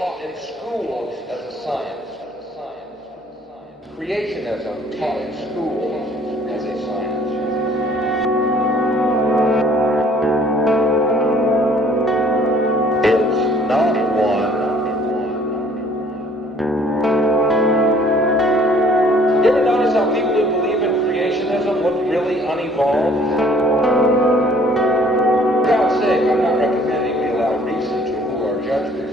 taught in schools as a science. Creationism taught in schools as a science. It's not one. You ever notice how people who believe in creationism look really unevolved? For God's sake, I'm not recommending we allow reason to rule our judgments.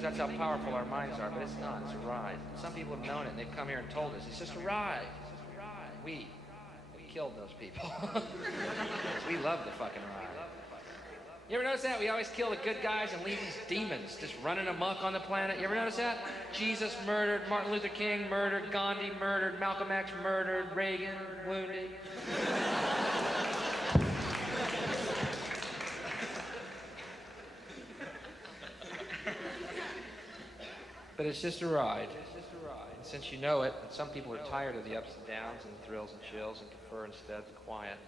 because that's how powerful our minds are, but it's not. It's a ride. Some people have known it, and they've come here and told us, it's just a ride. We killed those people. We love the fucking ride. You ever notice that? We always kill the good guys and leave these demons just running amok on the planet. You ever notice that? Jesus murdered, Martin Luther King murdered, Gandhi murdered, Malcolm X murdered, Reagan wounded. But it's just a ride. And since you know it, and some people are tired of the ups and downs and the thrills and chills and prefer instead the quiet.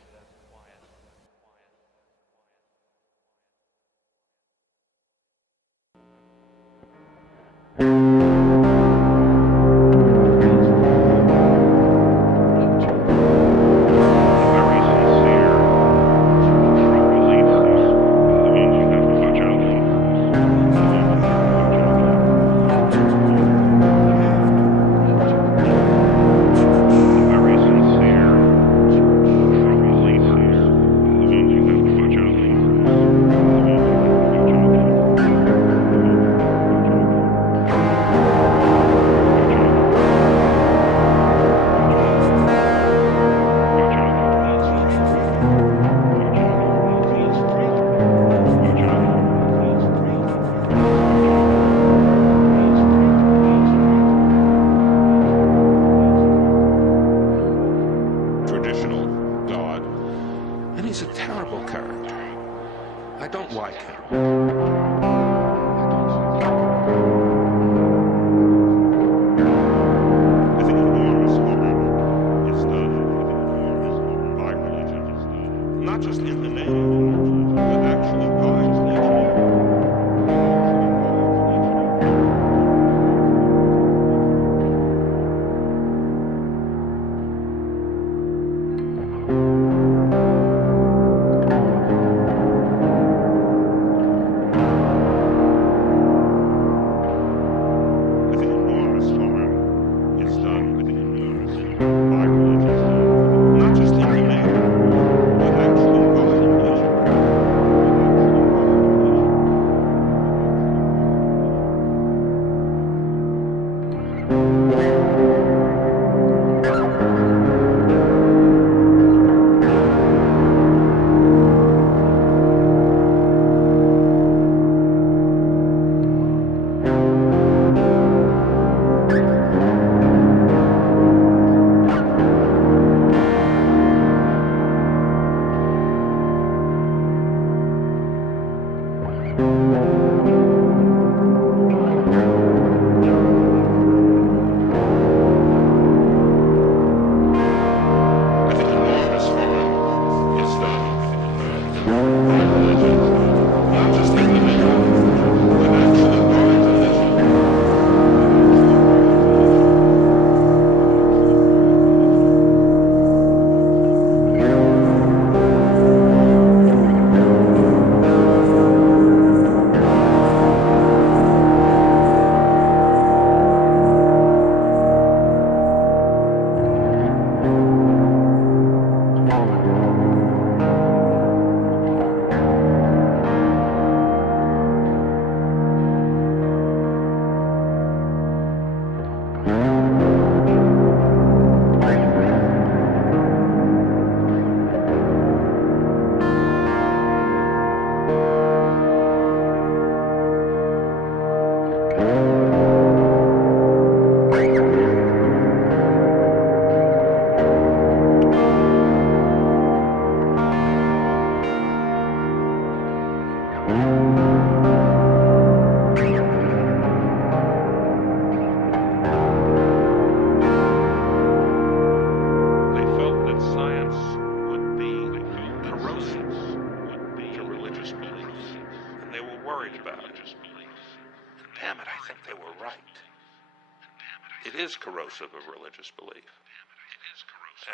It is corrosive of religious belief.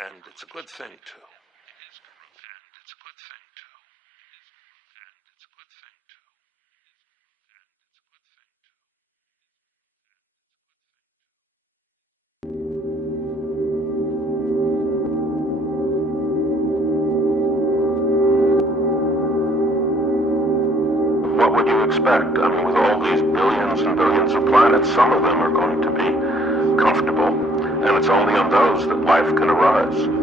And it's a good thing, too. What would you expect? I mean, with all these billions and billions of planets, some of them are going to be comfortable, and it's only on those that life can arise.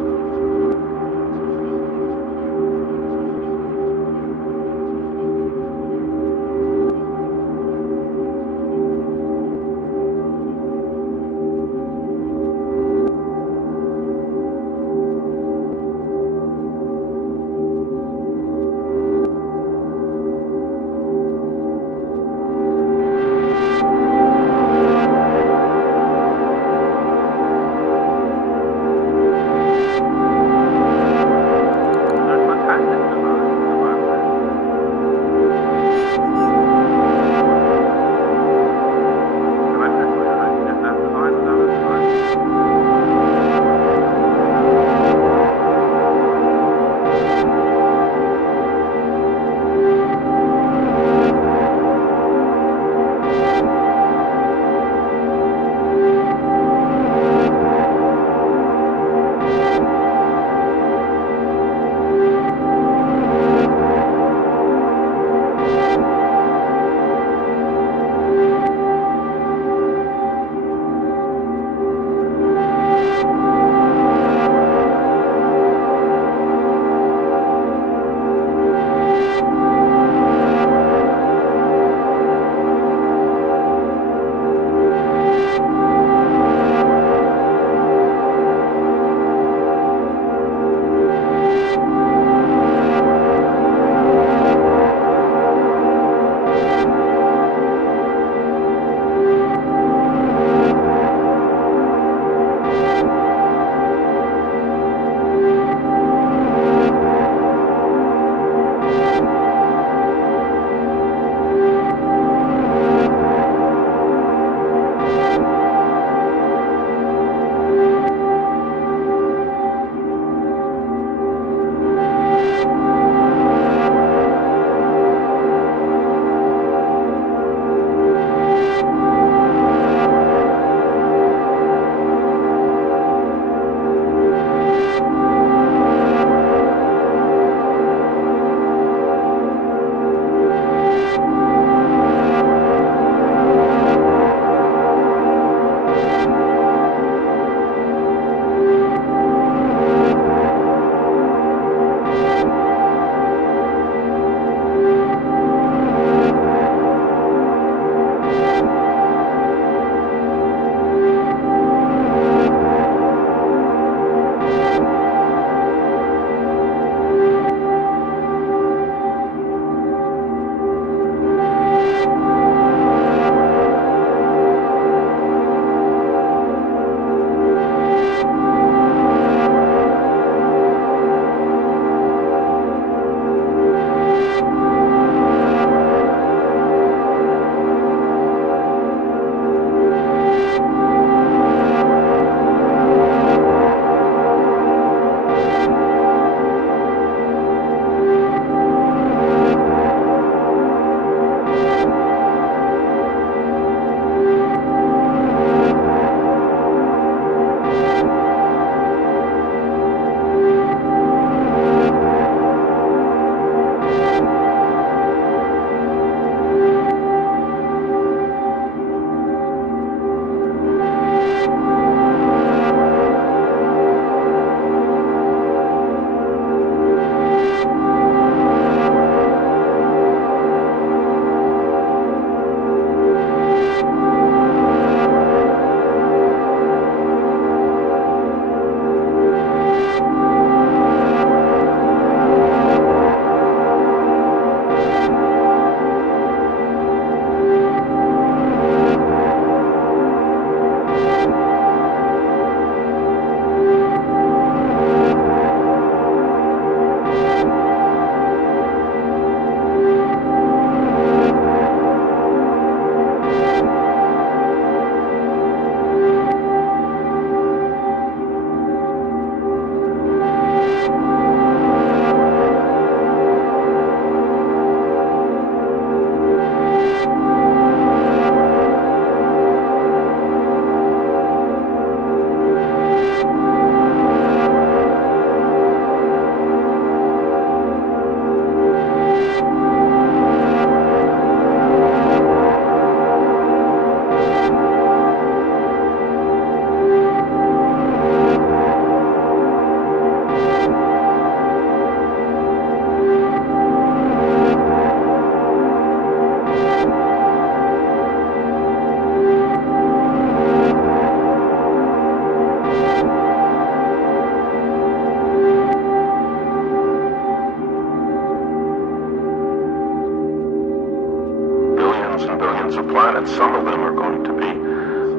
billions and billions of planets, some of them are going to be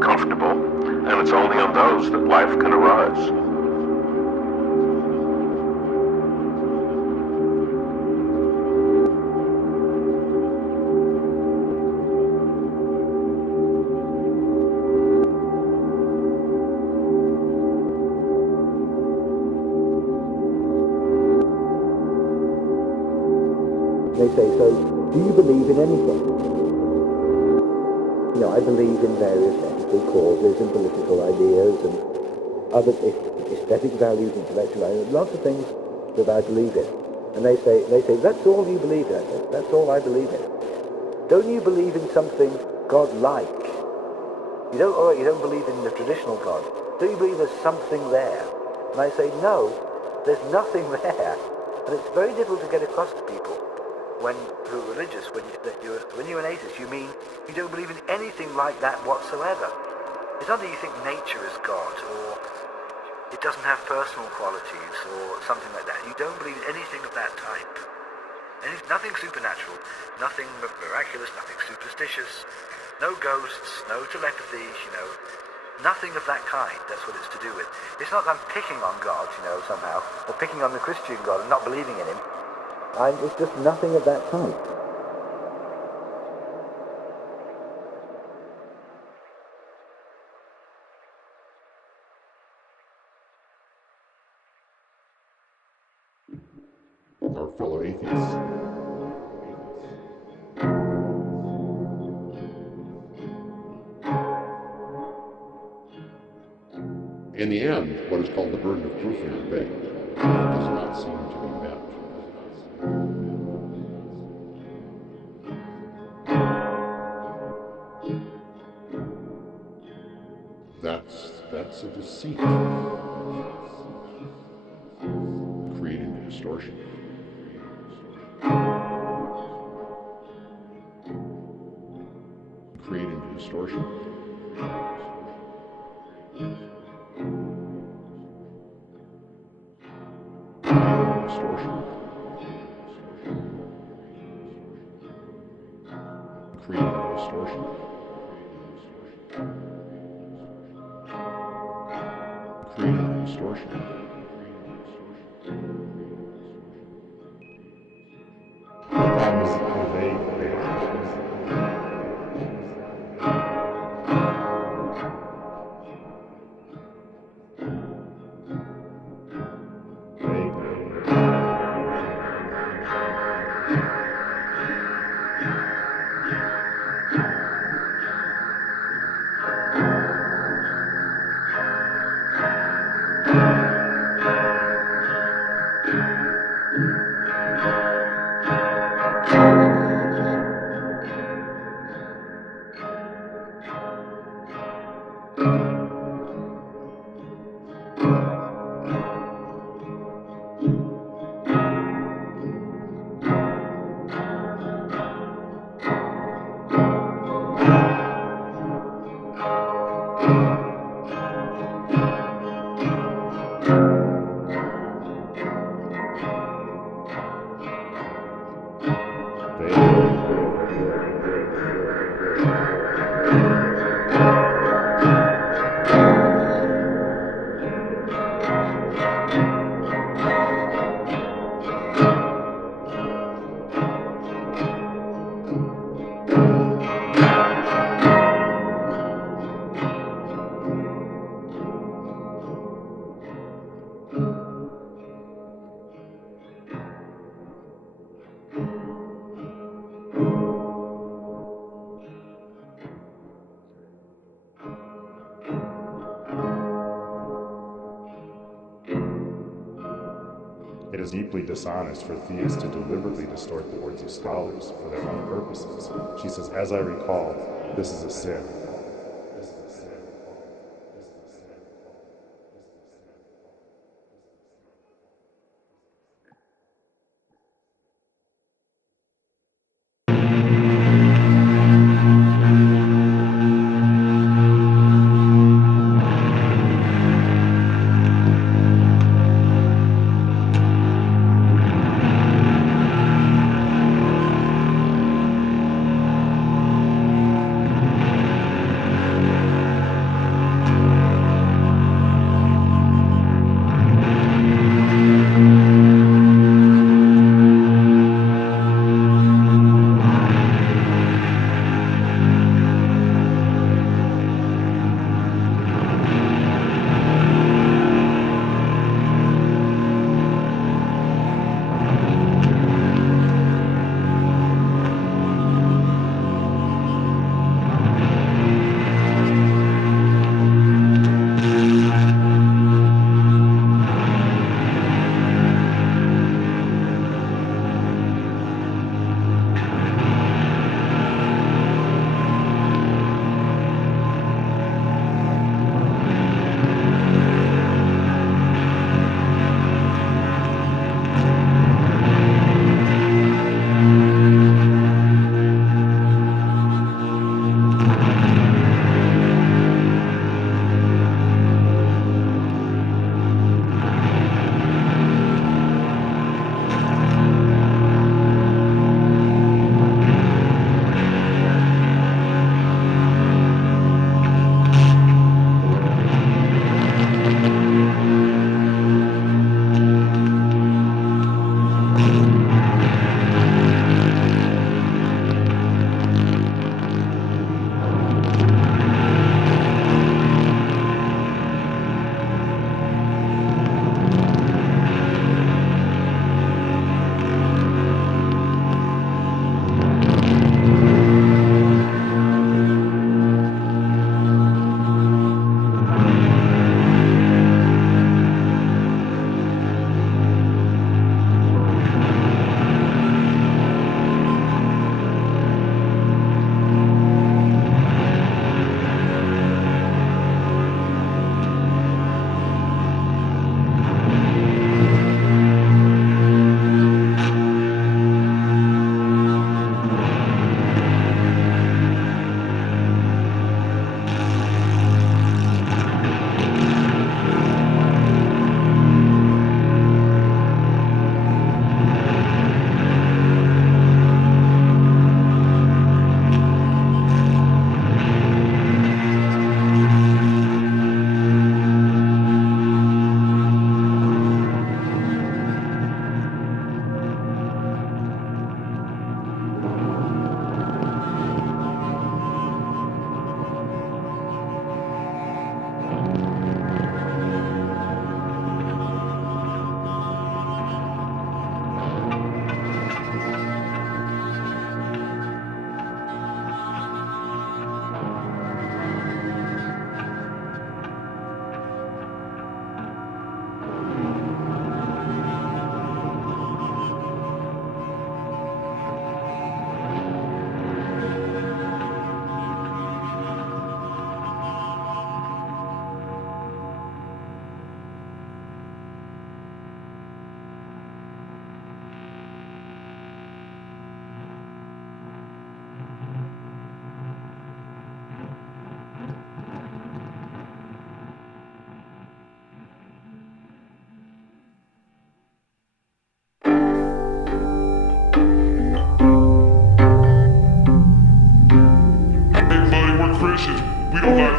comfortable, and it's only on those that life can arise. They say, so, do you believe in anything? You know, I believe in various ethical causes and political ideas and other aesthetic values, intellectual values, lots of things that I believe in. And they say, that's all you believe in. I say, that's all I believe in. Don't you believe in something God-like? You don't believe in the traditional God. Don't you believe there's something there? And I say, no, there's nothing there. And it's very difficult to get across to people. When you're religious, when you're an atheist, you mean you don't believe in anything like that whatsoever. It's not that you think nature is God, or it doesn't have personal qualities, or something like that. You don't believe in anything of that type. Nothing supernatural, nothing miraculous, nothing superstitious, no ghosts, no telepathy, nothing of that kind. That's what it's to do with. It's not that I'm picking on God, somehow, or picking on the Christian God and not believing in him. It's just nothing of that type. Our fellow atheists. In the end, what is called the burden of proof in the debate does not seem to be met. That's a deceit, creating a distortion. Creating a distortion. Creating a distortion. Creating a distortion. It is deeply dishonest for theists to deliberately distort the words of scholars for their own purposes. She says, as I recall, this is a sin.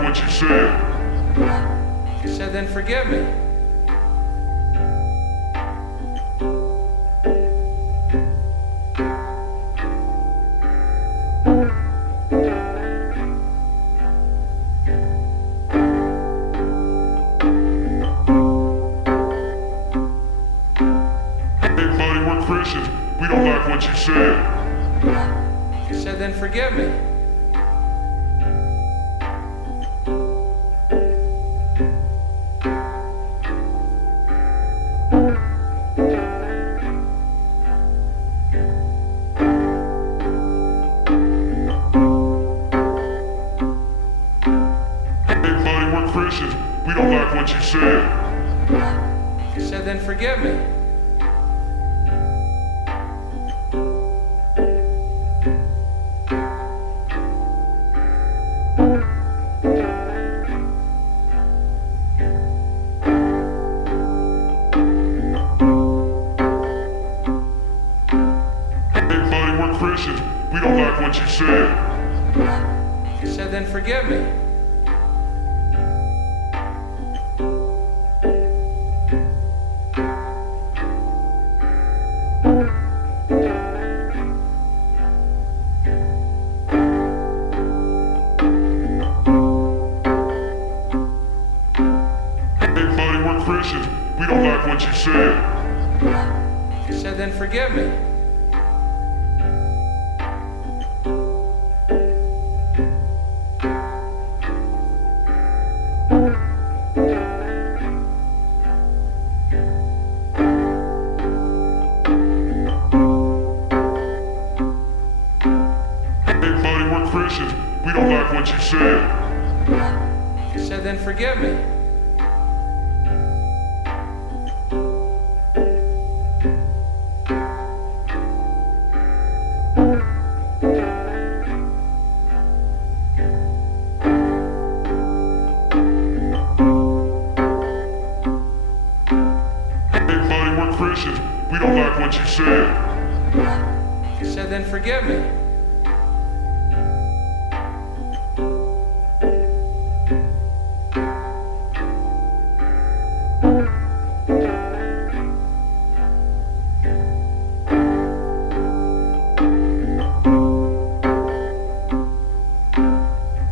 what you said. He said, then forgive me. Hey buddy, we're Christians. We don't like what you said. He said, then forgive me. Hey buddy, we're Christians. We don't like what you said. He said, then forgive me. Hey buddy, we're Christians. We don't like what you said. He said, then forgive me. Hey buddy, we're Christians. We don't like what you said. He said, then forgive me. Hey buddy, we're Christians. We don't like what you said. He said, then forgive me. Hey buddy, we're Christians. We don't like what you said. He said, then forgive me.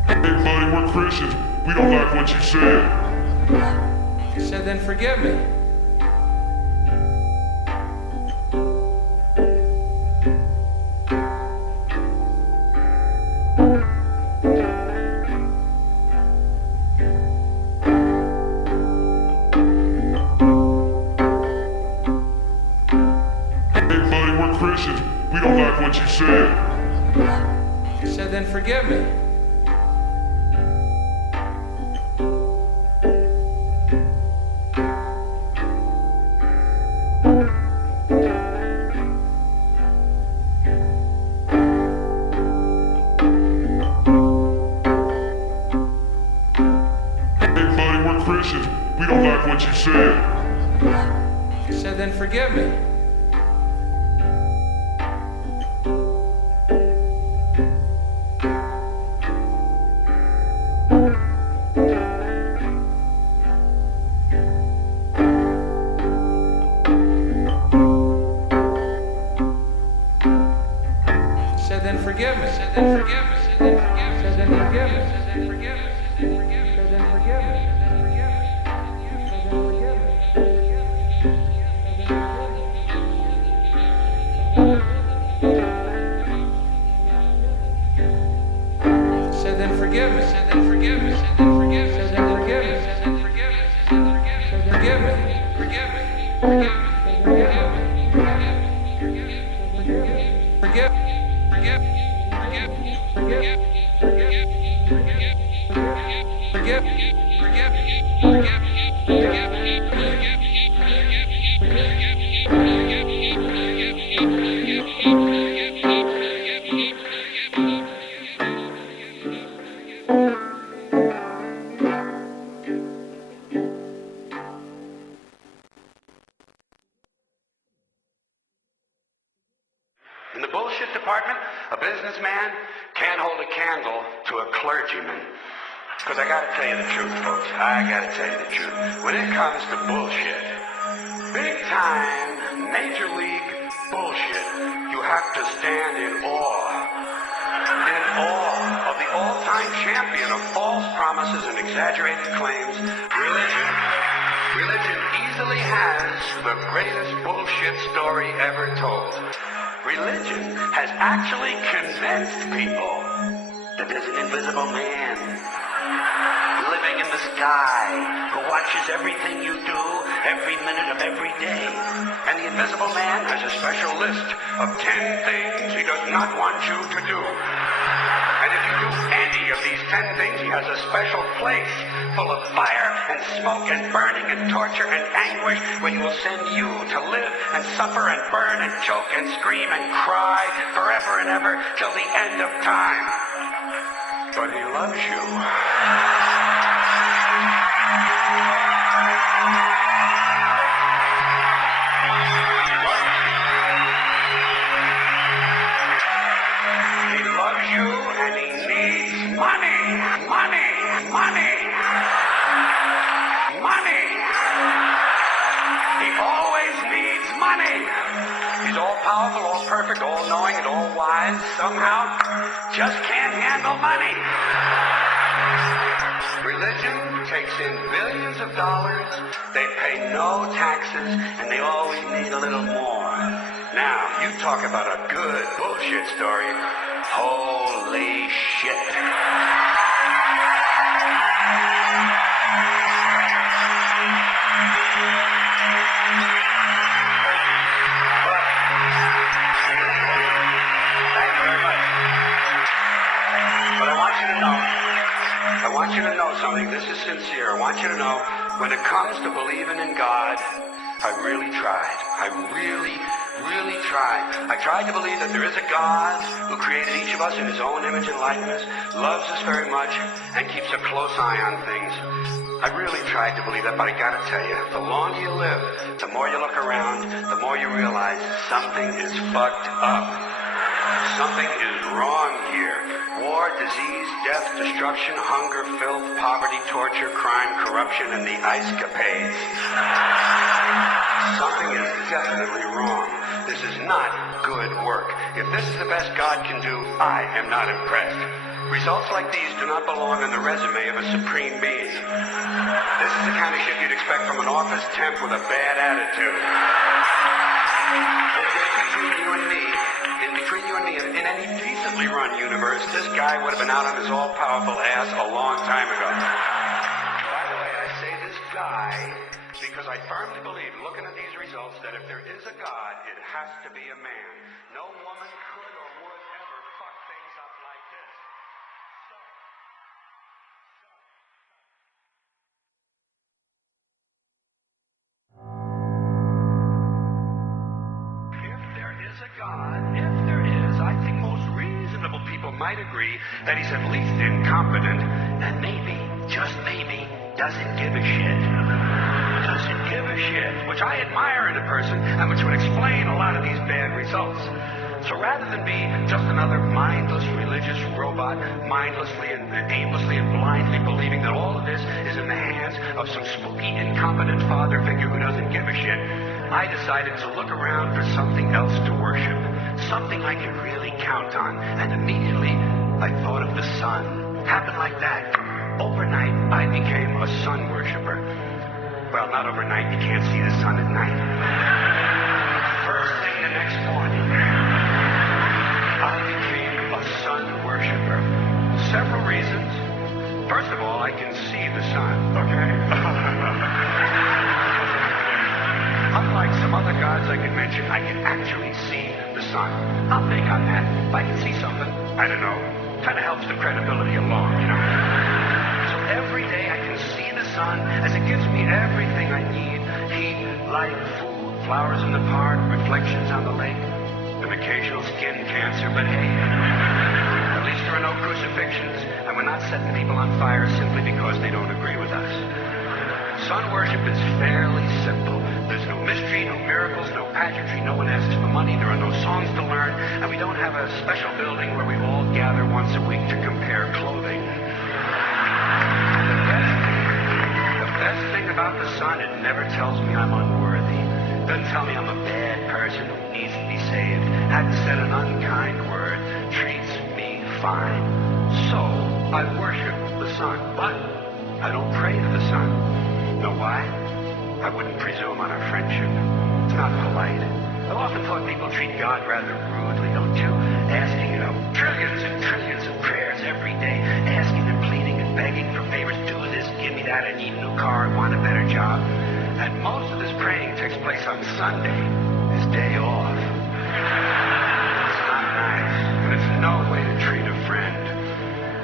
Hey buddy, we're Christians. We don't like what you said. He said, then forgive me. Hey buddy, we're Christians. We don't like what you said. He said, then forgive me. Hey buddy, we're Christians. We don't like what you said. He said, then forgive me. He said, then forgive me. He said, then forgive me. He said, then forgive me. He said, then forgive me. He said, then forgive me. He said, then forgive me. He said, then forgive me. He said, then forgive me. He said, then forgive me. He said, then forgive me. He said, then forgive me. Forgive me. Forgive me. Forgive me. Forgive me. In the bullshit department, a businessman can't hold a candle to a clergyman. Because I gotta tell you the truth, folks. I gotta tell you the truth. When it comes to bullshit, big time, major league bullshit, you have to stand in awe. In awe of the all-time champion of false promises and exaggerated claims, religion. Religion easily has the greatest bullshit story ever told. Religion has actually convinced people that there's an invisible man living in the sky who watches everything you do every minute of every day. And the invisible man has a special list of 10 things he does not want you to do. And if you do any of these 10 things, he has a special place full of fire and smoke and burning and torture and anguish where he will send you to live and suffer and burn and choke and scream and cry forever and ever till the end of time. But he loves you. He loves you and he needs money. Money. Money. Money. He always needs money. He's all powerful, all perfect, all knowing, and all wise. Somehow, just can't handle money. Religion takes in billions of dollars. They pay no taxes, and they always need a little more. Now, you talk about a good bullshit story. Holy shit. I want you to know something. This is sincere. I want you to know, when it comes to believing in God, I really tried. I really tried. I tried to believe that there is a God who created each of us in his own image and likeness, loves us very much, and keeps a close eye on things. I really tried to believe that, but I gotta tell you, the longer you live, the more you look around, the more you realize something is fucked up. Something is wrong here. War, disease, death, destruction, hunger, filth, poverty, torture, crime, corruption, and the ice-capades. Something is definitely wrong. This is not good work. If this is the best God can do, I am not impressed. Results like these do not belong on the resume of a supreme being. This is the kind of shit you'd expect from an office temp with a bad attitude. Between you and me, in any decently run universe, this guy would have been out on his all-powerful ass a long time ago. By the way, I say this guy because I firmly believe, looking at these results, that if there is a God, it has to be a man. No woman could or would ever fuck things up like this. If there is a God, I think most reasonable people might agree that he's at least incompetent and maybe, just maybe, doesn't give a shit. Doesn't give a shit, which I admire in a person and which would explain a lot of these bad results. So rather than be just another mindless religious robot, mindlessly and aimlessly and blindly believing that all of this is in the hands of some spooky, incompetent father figure who doesn't give a shit, I decided to look around for something else to worship. Something I could really count on. And immediately, I thought of the sun. Happened like that. Overnight, I became a sun worshiper. Well, not overnight. You can't see the sun at night. First thing the next morning, I became a sun worshiper. Several reasons. First of all, I can see the sun, okay? Unlike some other gods I could mention, I can actually see the sun. I'll big on that. If I can see something, I don't know, kind of helps the credibility along, you know? So every day I can see the sun as it gives me everything I need. Heat, light, food, flowers in the park, reflections on the lake, an occasional skin cancer, but hey, at least there are no crucifixions, and we're not setting people on fire simply because they don't agree with us. Sun worship is fairly simple. There's no mystery, no miracles, no pageantry, no one asks for money, there are no songs to learn, and we don't have a special building where we all gather once a week to compare clothing. never tells me I'm unworthy. Doesn't tell me I'm a bad person who needs to be saved. Hadn't said an unkind word. Treats me fine. So, I worship the sun. But I don't pray to the sun. Know why? I wouldn't presume on our friendship. It's not polite. I've often thought people treat God rather rudely, don't you? Asking, trillions and trillions of prayers every day. Asking and pleading and begging for favors. Do this, give me that, I need a new car, I want a better job. And most of this praying takes place on Sunday, his day off. It's not nice, and it's no way to treat a friend.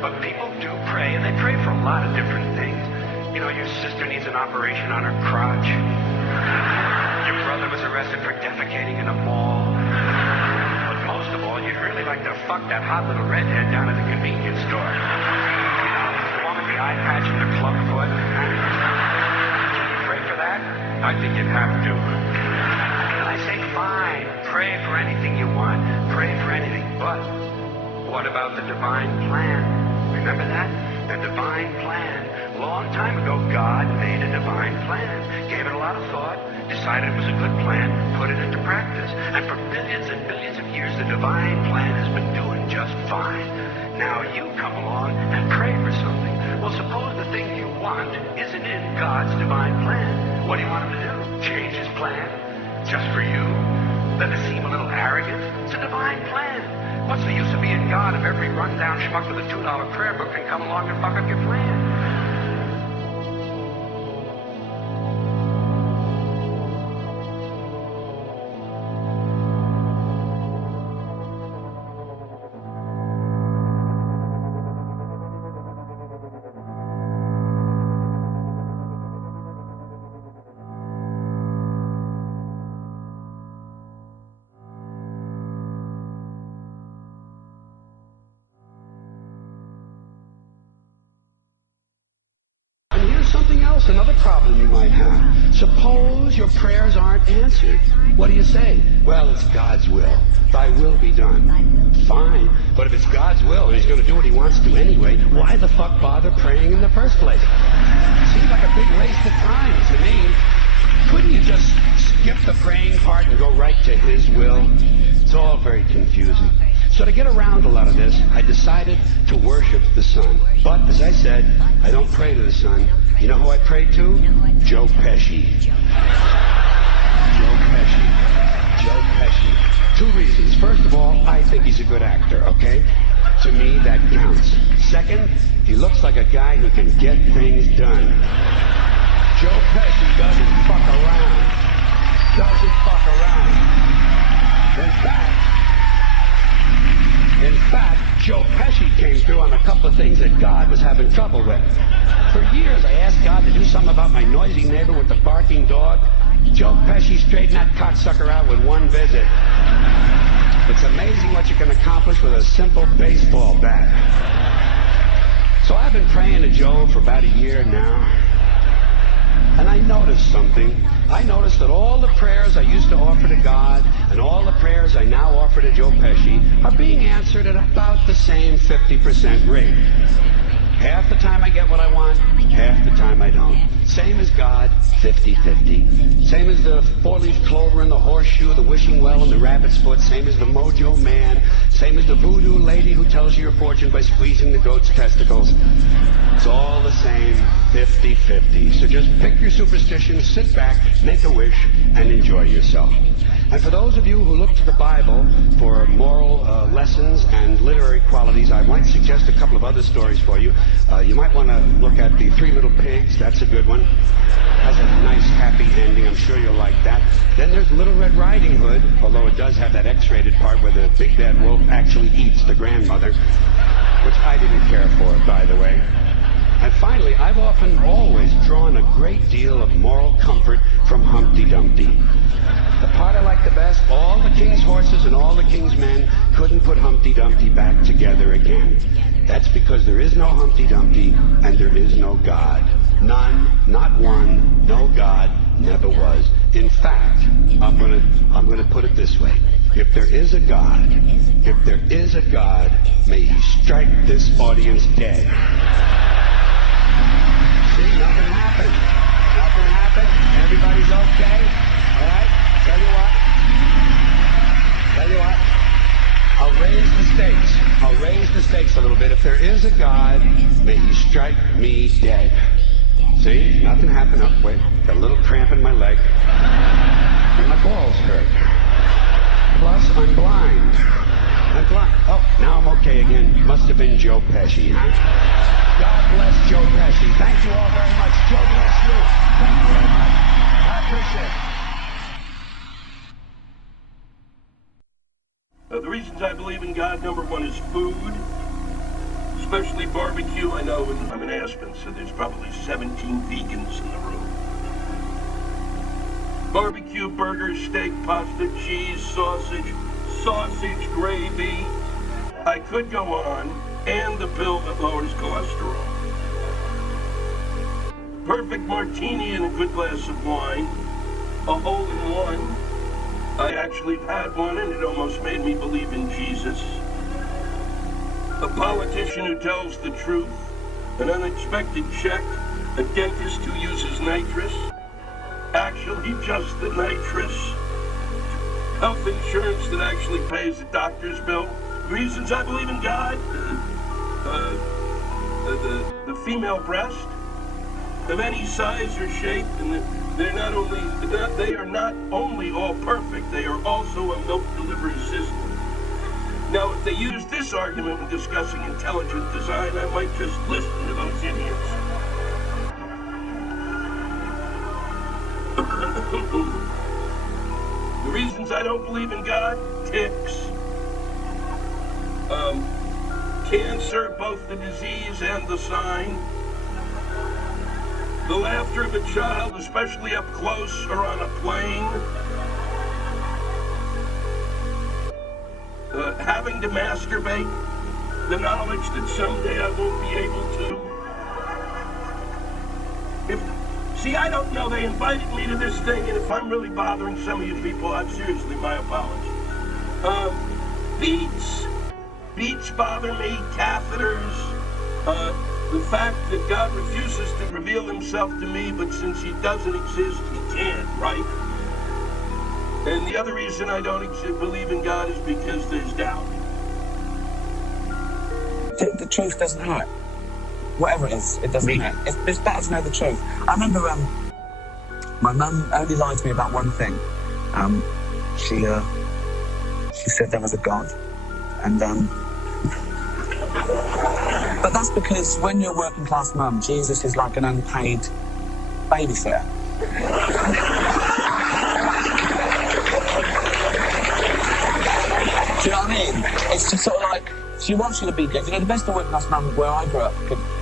But people do pray, and they pray for a lot of different things. You know, your sister needs an operation on her crotch. Your brother was arrested for defecating in a mall. But most of all, you'd really like to fuck that hot little redhead down at the convenience store. You know, the one with the eye patch and the club foot. Pray for that? I think you'd have to. And I say, fine, pray for anything you want. Pray for anything, but what about the divine plan? Remember that? The divine plan. Long time ago, God made a divine plan. Gave it a lot of thought. Decided it was a good plan. Put it into practice. And for billions and billions of years, the divine plan has been doing just fine. Now you come along and pray for something. Well, suppose the thing you want isn't in God's divine plan. What do you want him to do? Change his plan? Just for you? Does it seem a little arrogant? It's a divine plan. What's the use of being God if every rundown schmuck with a $2 prayer book can come along and fuck up your plan? Another problem you might have. Suppose your prayers aren't answered. What do you say? Well, it's God's will. Thy will be done. Fine. But if it's God's will and he's going to do what he wants to anyway, why the fuck bother praying in the first place? Seems like a big waste of time to me. Couldn't you just skip the praying part and go right to his will? It's all very confusing. So to get around a lot of this, I decided to worship the sun. But, as I said, I don't pray to the sun. You know who I pray to? Joe Pesci. Joe Pesci. Joe Pesci. Two reasons. First of all, I think he's a good actor, okay? To me, that counts. Second, he looks like a guy who can get things done. Joe Pesci doesn't fuck around. Doesn't fuck around. In fact, Joe Pesci came through on a couple of things that God was having trouble with. For years, I asked God to do something about my noisy neighbor with the barking dog. Joe Pesci straightened that cocksucker out with one visit. It's amazing what you can accomplish with a simple baseball bat. So I've been praying to Joe for about a year now. And I noticed something. I noticed that all the prayers I used to offer to God and all the prayers I now offer to Joe Pesci are being answered at about the same 50% rate. Half the time I get what I want, half the time I don't. Same as God, 50-50. Same as the four-leaf clover and the horseshoe, the wishing well and the rabbit's foot. Same as the mojo man. Same as the voodoo lady who tells you your fortune by squeezing the goat's testicles. It's all the same, 50-50. So just pick your superstition, sit back, make a wish, and enjoy yourself. And for those of you who look to the Bible for moral lessons and literary qualities, I might suggest a couple of other stories for you. You might want to look at The Three Little Pigs. That's a good one. Has a nice, happy ending. I'm sure you'll like that. Then there's Little Red Riding Hood, although it does have that X-rated part where the big bad wolf actually eats the grandmother, which I didn't care for, by the way. And finally, I've often always drawn a great deal of moral comfort from Humpty Dumpty. The part I like the best, all the king's horses and all the king's men couldn't put Humpty Dumpty back together again. That's because there is no Humpty Dumpty and there is no God. None, not one, no God, never was. In fact, I'm gonna put it this way. If there is a God, may he strike this audience dead. See, nothing happened. Nothing happened? Everybody's okay? All right? Tell you what. I'll raise the stakes a little bit. If there is a God, may he strike me dead. See? Nothing happened. Oh, wait. Got a little cramp in my leg. And my balls hurt. Plus, I'm blind. Oh, now I'm okay again. Must have been Joe Pesci, huh? God bless Joe Pesci. Thank you all very much. Joe bless you. Thank you very much. I appreciate it. The reasons I believe in God, number one is food, especially barbecue. I know I'm in Aspen, so there's probably 17 vegans in the room. Barbecue, burgers, steak, pasta, cheese, sausage gravy. I could go on, and the pill that lowers cholesterol. Perfect martini and a good glass of wine. A hole-in-one. I actually had one, and it almost made me believe in Jesus. A politician who tells the truth. An unexpected check. A dentist who uses nitrous. Actually, just the nitrous. Health insurance that actually pays the doctor's bill. Reasons I believe in God. The female breast of any size or shape, and they are not only all perfect, they are also a milk delivery system. Now, if they use this argument when discussing intelligent design, I might just listen to those idiots. The reasons I don't believe in God: ticks, cancer, both the disease and the sign, the laughter of a child, especially up close or on a plane, having to masturbate, the knowledge that someday I won't be able to. See, I don't know, they invited me to this thing, and if I'm really bothering some of you people, seriously, my apologies. Beats bother me, catheters, the fact that God refuses to reveal himself to me, but since he doesn't exist, he can't, right? And the other reason I don't believe in God is because there's doubt. The truth doesn't hurt. Whatever it is, it doesn't hurt. It's better to know the truth. I remember my mum only lied to me about one thing. She said there was a God. And but that's because when you're a working class mum, Jesus is like an unpaid babysitter. Do you know what I mean? It's just sort of like, she wants you to be good. You know, the best working class mum where I grew up,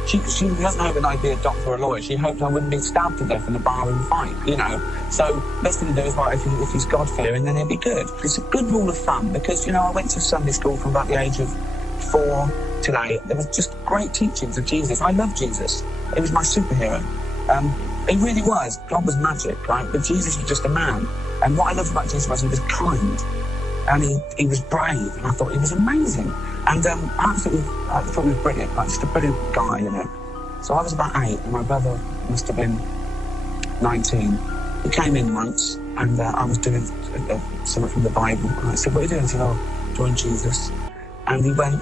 she doesn't hope that I'd be a doctor or a lawyer. She hoped I wouldn't be stabbed to death in a barroom fight, you know. So, best thing to do is, right, if he's God-fearing, then he'll be good. It's a good rule of thumb, because, you know, I went to Sunday school from about the age of 4 till 8. There was just great teachings of Jesus. I love Jesus. He was my superhero. He really was. God was magic, right? But Jesus was just a man. And what I loved about Jesus was he was kind. And he was brave. And I thought he was amazing. And I thought he was brilliant. Like, just a brilliant guy, you know. So I was about 8, and my brother must have been 19. He came in once, and I was doing something from the Bible. And I said, what are you doing? He said, oh, join Jesus. And he went,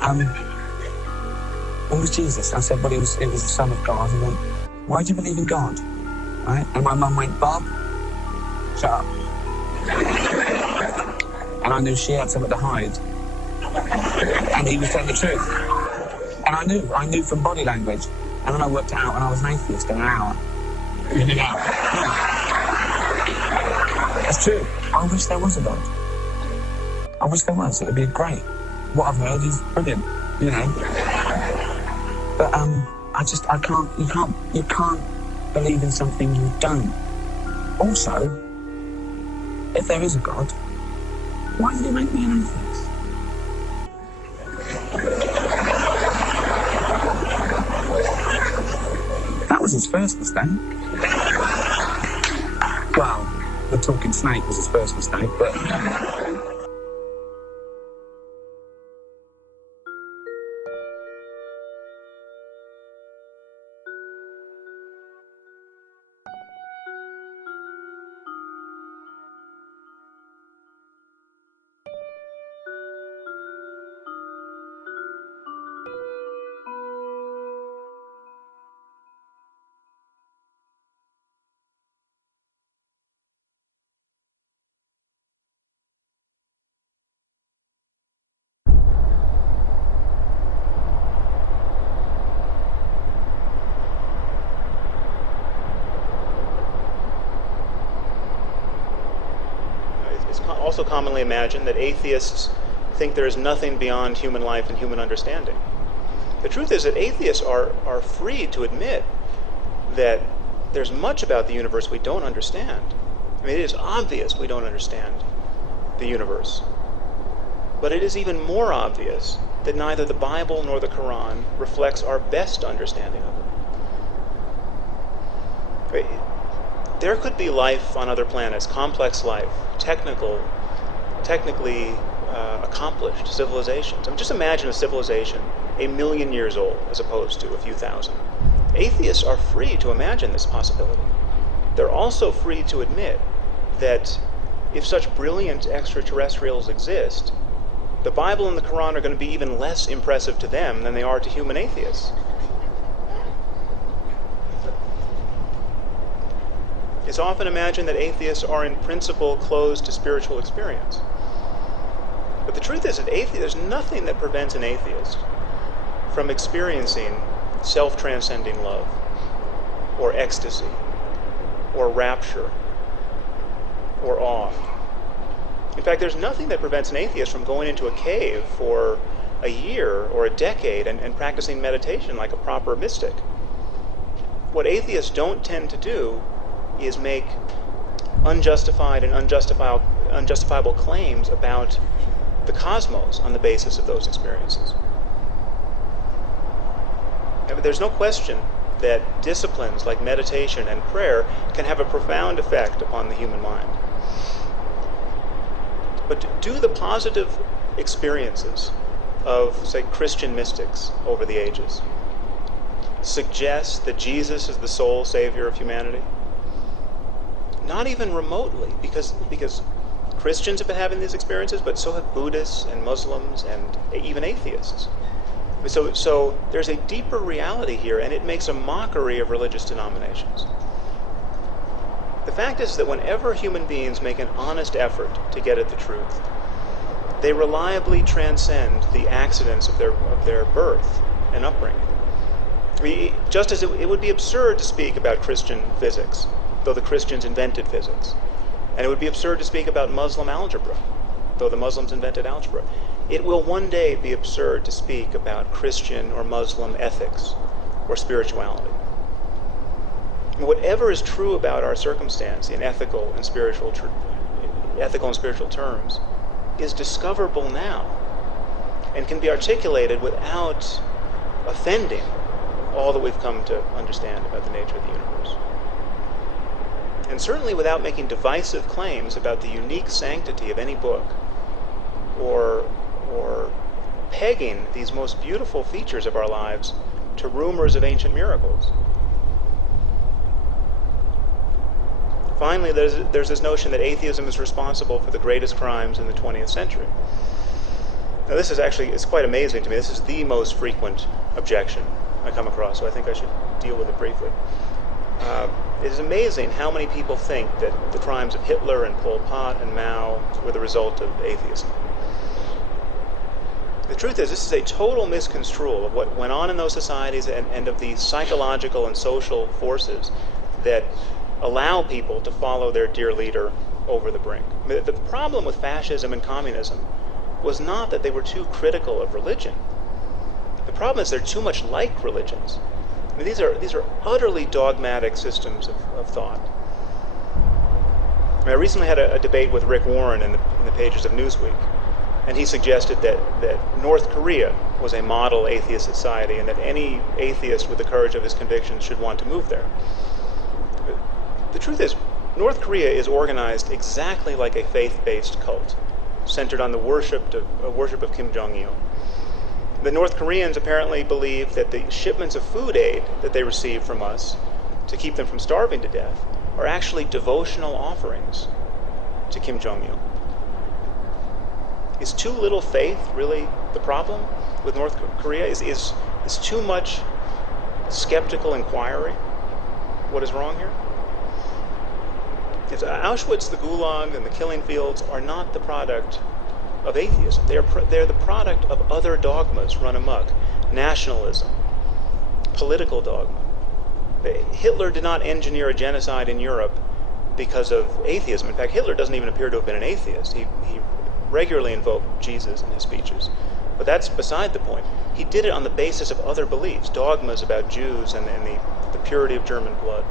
who was Jesus? I said, well, it was the Son of God. He went, why do you believe in God? Right? And my mum went, Bob, shut up. And I knew she had something to hide. And he was telling the truth. And I knew from body language. And then I worked it out, and I was an atheist in an hour. That's true. I wish there was a God. I wish there was. It would be great. What I've heard is brilliant, you know. But you can't believe in something you don't. Also, if there is a God, why did he make me an atheist? That was his first mistake. Well, the talking snake was his first mistake, but... also commonly imagine that atheists think there is nothing beyond human life and human understanding. The truth is that atheists are free to admit that there's much about the universe we don't understand. I mean, it is obvious we don't understand the universe. But it is even more obvious that neither the Bible nor the Quran reflects our best understanding of it. There could be life on other planets, complex life, technically accomplished civilizations. I mean, just imagine a civilization 1 million years old as opposed to a few thousand. Atheists are free to imagine this possibility. They're also free to admit that if such brilliant extraterrestrials exist, the Bible and the Quran are going to be even less impressive to them than they are to human atheists. It's often imagined that atheists are in principle closed to spiritual experience. But the truth is that there's nothing that prevents an atheist from experiencing self-transcending love, or ecstasy, or rapture, or awe. In fact, there's nothing that prevents an atheist from going into a cave for a year or a decade and practicing meditation like a proper mystic. What atheists don't tend to do is make unjustified and unjustifiable claims about the cosmos on the basis of those experiences. There's no question that disciplines like meditation and prayer can have a profound effect upon the human mind. But do the positive experiences of, say, Christian mystics over the ages suggest that Jesus is the sole savior of humanity? Not even remotely, because Christians have been having these experiences, but so have Buddhists and Muslims and even atheists. So there's a deeper reality here, and it makes a mockery of religious denominations. The fact is that whenever human beings make an honest effort to get at the truth, they reliably transcend the accidents of their birth and upbringing. Just as it would be absurd to speak about Christian physics, though the Christians invented physics, and it would be absurd to speak about Muslim algebra, though the Muslims invented algebra. It will one day be absurd to speak about Christian or Muslim ethics or spirituality. Whatever is true about our circumstance in ethical and spiritual terms is discoverable now and can be articulated without offending all that we've come to understand about the nature of the universe. And certainly without making divisive claims about the unique sanctity of any book or pegging these most beautiful features of our lives to rumors of ancient miracles. Finally, there's this notion that atheism is responsible for the greatest crimes in the 20th century. Now this is it's quite amazing to me. This is the most frequent objection I come across, so I think I should deal with it briefly. It is amazing how many people think that the crimes of Hitler and Pol Pot and Mao were the result of atheism. The truth is, this is a total misconstrual of what went on in those societies and of the psychological and social forces that allow people to follow their dear leader over the brink. I mean, the problem with fascism and communism was not that they were too critical of religion. The problem is they're too much like religions. I mean, these are utterly dogmatic systems of thought. I mean, I recently had a debate with Rick Warren in the pages of Newsweek, and he suggested that North Korea was a model atheist society and that any atheist with the courage of his convictions should want to move there. The truth is, North Korea is organized exactly like a faith-based cult, centered on the worship of Kim Jong-il. The North Koreans apparently believe that the shipments of food aid that they receive from us to keep them from starving to death are actually devotional offerings to Kim Jong-il. Is too little faith really the problem with North Korea? Is too much skeptical inquiry what is wrong here? Auschwitz, the Gulag, and the killing fields are not the product of atheism. They're the product of other dogmas run amok. Nationalism, political dogma. Hitler did not engineer a genocide in Europe because of atheism. In fact, Hitler doesn't even appear to have been an atheist. He regularly invoked Jesus in his speeches. But that's beside the point. He did it on the basis of other beliefs, dogmas about Jews and the purity of German blood.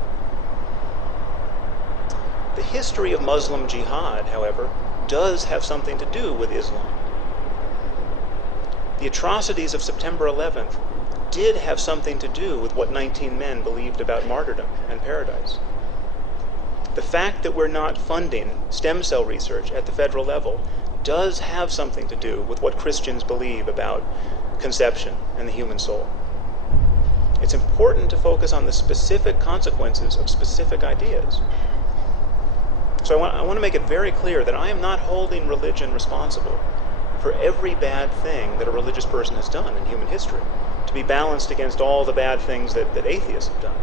The history of Muslim jihad, however, does have something to do with Islam. The atrocities of September 11th did have something to do with what 19 men believed about martyrdom and paradise. The fact that we're not funding stem cell research at the federal level does have something to do with what Christians believe about conception and the human soul. It's important to focus on the specific consequences of specific ideas. So I want to make it very clear that I am not holding religion responsible for every bad thing that a religious person has done in human history, to be balanced against all the bad things that atheists have done.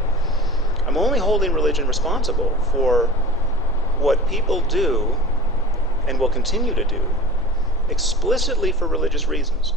I'm only holding religion responsible for what people do and will continue to do explicitly for religious reasons.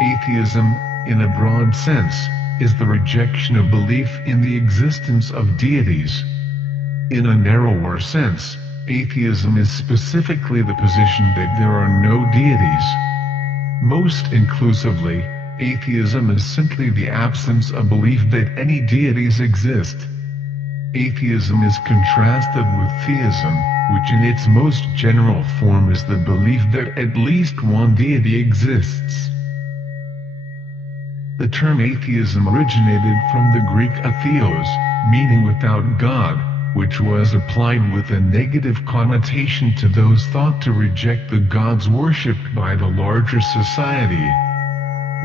Atheism, in a broad sense, is the rejection of belief in the existence of deities. In a narrower sense, atheism is specifically the position that there are no deities. Most inclusively, atheism is simply the absence of belief that any deities exist. Atheism is contrasted with theism, which in its most general form is the belief that at least one deity exists. The term atheism originated from the Greek atheos, meaning without God, which was applied with a negative connotation to those thought to reject the gods worshipped by the larger society.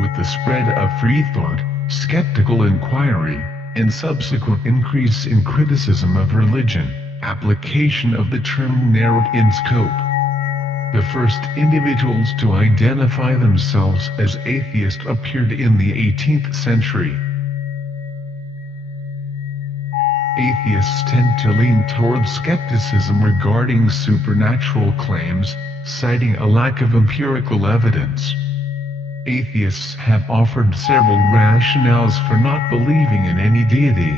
With the spread of free thought, skeptical inquiry, and subsequent increase in criticism of religion, application of the term narrowed in scope. The first individuals to identify themselves as atheist appeared in the 18th century. Atheists tend to lean towards skepticism regarding supernatural claims, citing a lack of empirical evidence. Atheists have offered several rationales for not believing in any deity.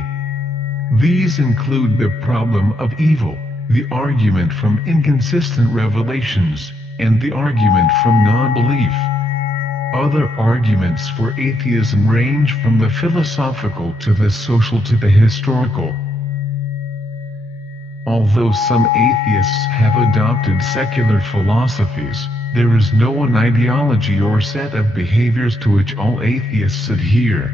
These include the problem of evil, the argument from inconsistent revelations, and the argument from non-belief. Other arguments for atheism range from the philosophical to the social to the historical. Although some atheists have adopted secular philosophies, there is no one ideology or set of behaviors to which all atheists adhere.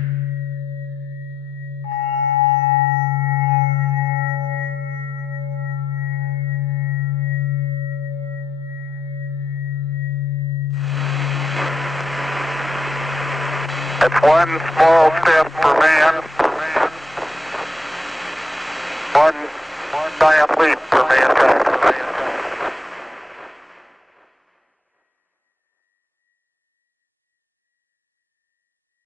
It's one small step for man, one giant leap for mankind.